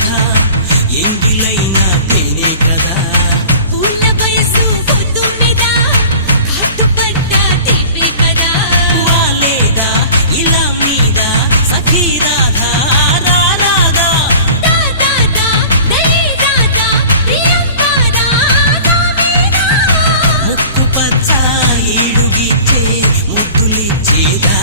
రాధా ఎంగిలైన తేనే కదా పూల వయసు పొద్దు మీద కట్టుపడ్డ తీపే కదా వాలేదా ఇలా మీద సఖీ రాధా రాధా దాదా దరి దాదా ప్రియంకారా ముక్కు పచ్చ ఏడుగిచ్చే ముద్దులిచ్చేదా